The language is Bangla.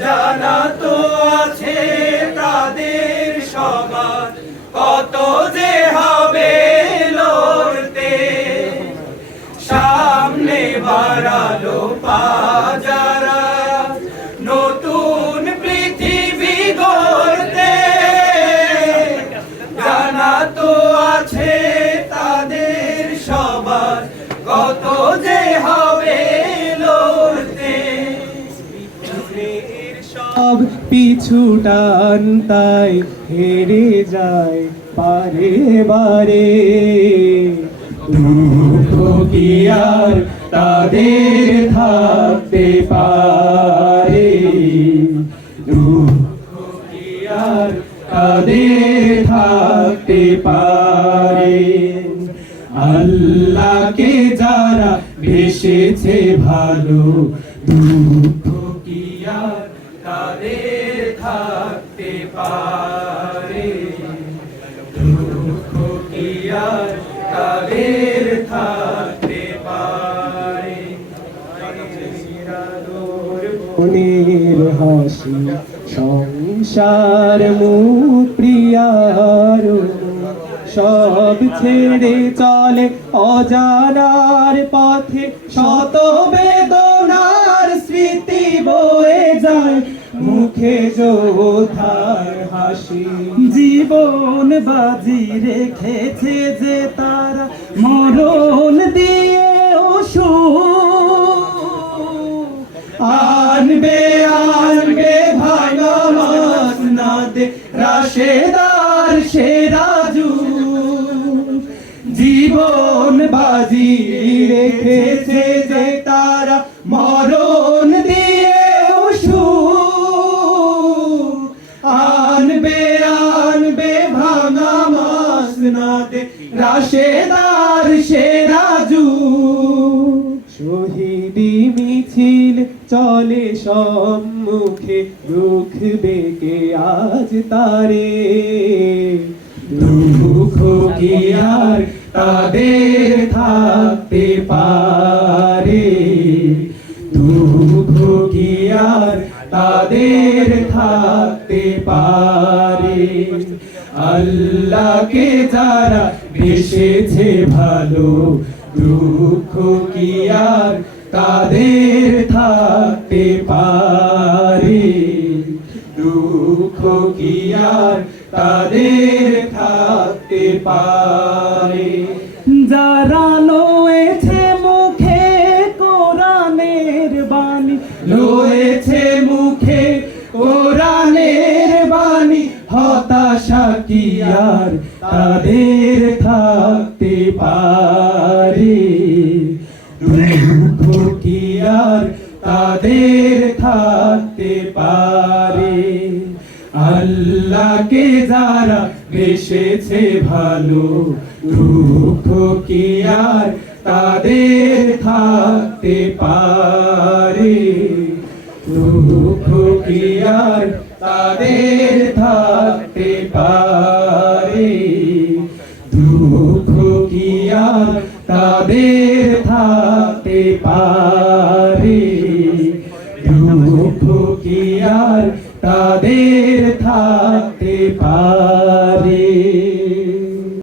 জানা তো আছে তাদের সবার কত যে হবে লড়তে, সামনে বাড়ালো পাজারা নতুন পৃথিবী গড়তে। জানা তো আছে তাদের সবার কত যে হবে লড়তে। সব পিছু টান তাই হেরে যায় বারে বারে, দুঃখ কি আর তাদের থাকতে পারে, দুঃখ কি আর তাদের থাকতে পারে। আল্লাহকে যারা বেসেছে ভালো, দুঃখ কি আর তাদের থাকতে পারে, দুঃখ কি আর তাদের থাকতে পারে। মনের হাসি সংসার মুখ প্রিয়ার, সব ছেড়ে চলে অজানার পথে, শত বেদনার স্মৃতি বয়ে যায় মুখে যোদ্ধার হাসি। জীবন বাজি রেখেছে যে তারা মরণ দিয়ে ওষু, আনবে আনবে ভাঙা মাসনাদে রাশেদার সেরাজু। জীবন বাজি রেখেছে যে তারা মরণ দিয়ে ওষু, আনবে আনবে ভাঙা মাসনাদে রাশেদার সেরাজু। শহীদি মিছিল চলে সম্মুখে, রুখবে কে আজ তারে, দুঃখ কি আর তাদের থাকতে পারে, দুঃখ কি আর তাদের থাকতে পারে। আল্লাহকে যারা বেসেছে ভালো, দুঃখ কি আর তাদের থাকতে পারে, দুঃখ কি আর তাদের থাকতে পারে। যারা লয়েছে মুখে কোরআনের বাণী, লয়েছে মুখে কোরআনের বাণী, হতাশা কি আর তাদের থাকতে পারে, দুঃখ কি আর তাদের থাকতে পারে। আল্লাহকে যারা বেসেছে ভালো, দুঃখ কি আর তাদের থাকতে পারে, দুঃখ কি আর তাদের থাকতে পারে, দুঃখ কি আর তাদের থাকতে পারে।